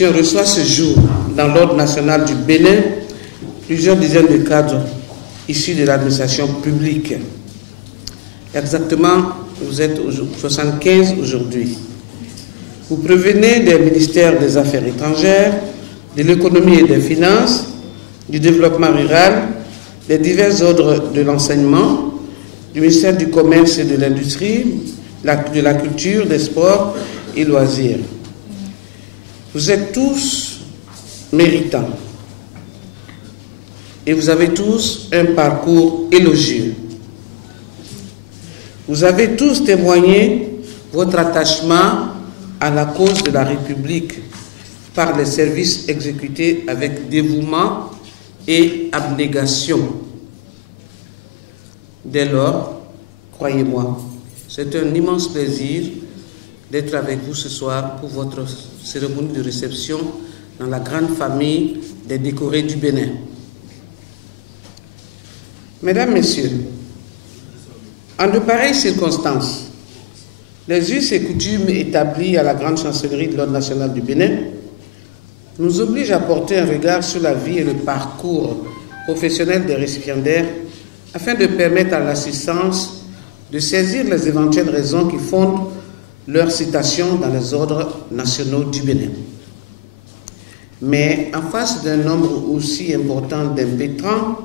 institution reçoit ce jour dans l'ordre national du Bénin plusieurs dizaines de cadres issus de l'administration publique. Exactement, vous êtes 75 aujourd'hui. Vous provenez des ministères des Affaires étrangères, de l'économie et des finances, du développement rural, des divers ordres de l'enseignement, du ministère du Commerce et de l'Industrie, de la Culture, des Sports et Loisirs. Vous êtes tous méritants et vous avez tous un parcours élogieux. Vous avez tous témoigné votre attachement à la cause de la République par les services exécutés avec dévouement et abnégation. Dès lors, croyez-moi, c'est un immense plaisir d'être avec vous ce soir pour votre cérémonie de réception dans la grande famille des décorés du Bénin. Mesdames, Messieurs, en de pareilles circonstances, les us et coutumes établis à la grande chancellerie de l'ordre national du Bénin nous obligent à porter un regard sur la vie et le parcours professionnel des récipiendaires afin de permettre à l'assistance de saisir les éventuelles raisons qui fondent leur citation dans les ordres nationaux du Bénin. Mais en face d'un nombre aussi important d'impétrants,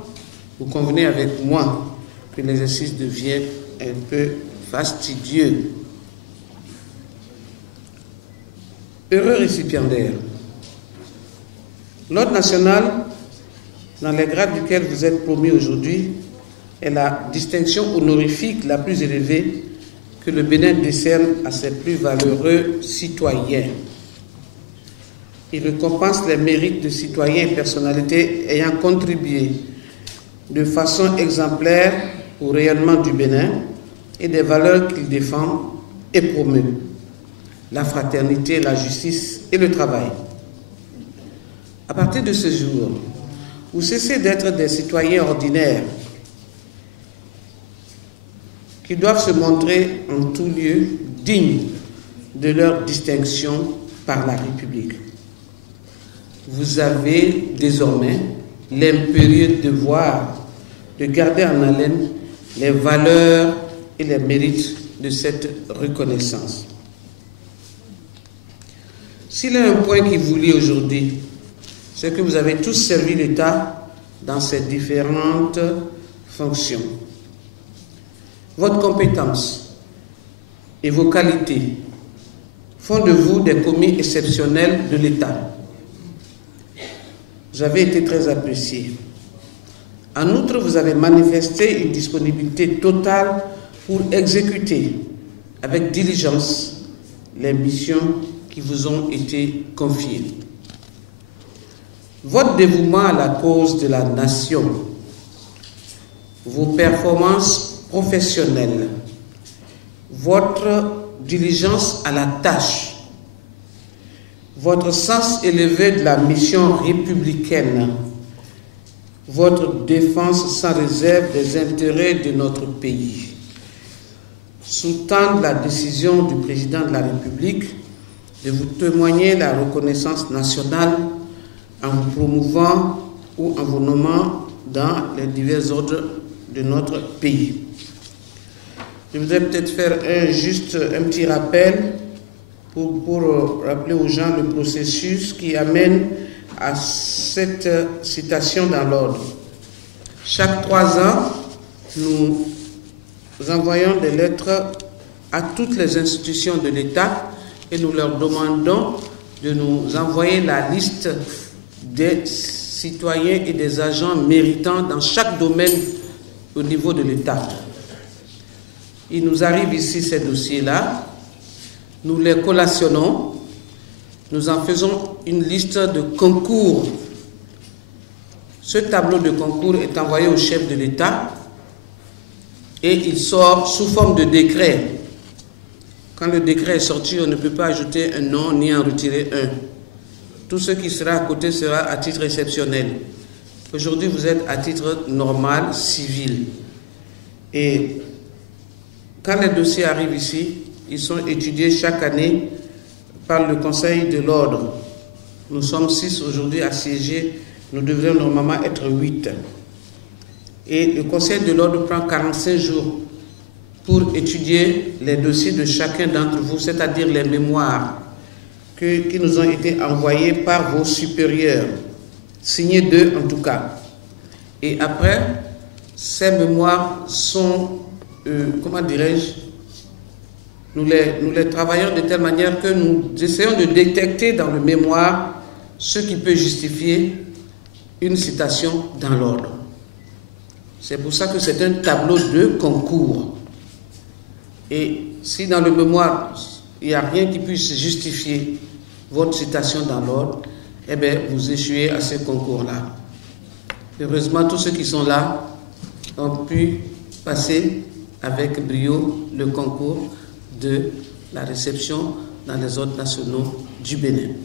vous convenez avec moi que l'exercice devient un peu fastidieux. Heureux récipiendaires, l'ordre national, dans les grades duquel vous êtes promis aujourd'hui, est la distinction honorifique la plus élevée que le Bénin décerne à ses plus valeureux citoyens. Il récompense les mérites de citoyens et personnalités ayant contribué de façon exemplaire au rayonnement du Bénin et des valeurs qu'il défend et promeut: la fraternité, la justice et le travail. À partir de ce jour, vous cessez d'être des citoyens ordinaires qui doivent se montrer en tout lieu dignes de leur distinction par la République. Vous avez désormais l'impérieux devoir de garder en haleine les valeurs et les mérites de cette reconnaissance. S'il y a un point qui vous lie aujourd'hui, c'est que vous avez tous servi l'État dans ses différentes fonctions. Votre compétence et vos qualités font de vous des commis exceptionnels de l'État. Vous avez été très apprécié. En outre, vous avez manifesté une disponibilité totale pour exécuter avec diligence les missions qui vous ont été confiées. Votre dévouement à la cause de la nation, vos performances professionnelles, votre diligence à la tâche, votre sens élevé de la mission républicaine, votre défense sans réserve des intérêts de notre pays, sous-tendent la décision du président de la République de vous témoigner la reconnaissance nationale en vous promouvant ou en vous nommant dans les divers ordres de notre pays. Je voudrais peut-être faire un petit rappel pour rappeler aux gens le processus qui amène à cette citation dans l'ordre. Chaque 3 ans, nous envoyons des lettres à toutes les institutions de l'État et nous leur demandons de nous envoyer la liste des citoyens et des agents méritants dans chaque domaine au niveau de l'État. Il nous arrive ici ces dossiers-là, nous les collationnons, nous en faisons une liste de concours. Ce tableau de concours est envoyé au chef de l'État et il sort sous forme de décret. Quand le décret est sorti, on ne peut pas ajouter un nom ni en retirer un. Tout ce qui sera à côté sera à titre exceptionnel. Aujourd'hui, vous êtes à titre normal, civil. Et quand les dossiers arrivent ici, ils sont étudiés chaque année par le Conseil de l'ordre. Nous sommes 6 aujourd'hui assiégés, nous devrions normalement être 8. Et le Conseil de l'ordre prend 45 jours pour étudier les dossiers de chacun d'entre vous, c'est-à-dire les mémoires qui nous ont été envoyés par vos supérieurs, signés d'eux en tout cas. Et après, ces mémoires sont, comment dirais-je, nous les travaillons de telle manière que nous essayons de détecter dans le mémoire ce qui peut justifier une citation dans l'ordre. C'est pour ça que c'est un tableau de concours. Et si dans le mémoire, il n'y a rien qui puisse justifier votre citation dans l'ordre, eh bien, vous échouez à ce concours-là. Heureusement, tous ceux qui sont là ont pu passer avec brio le concours de la réception dans les ordres nationaux du Bénin.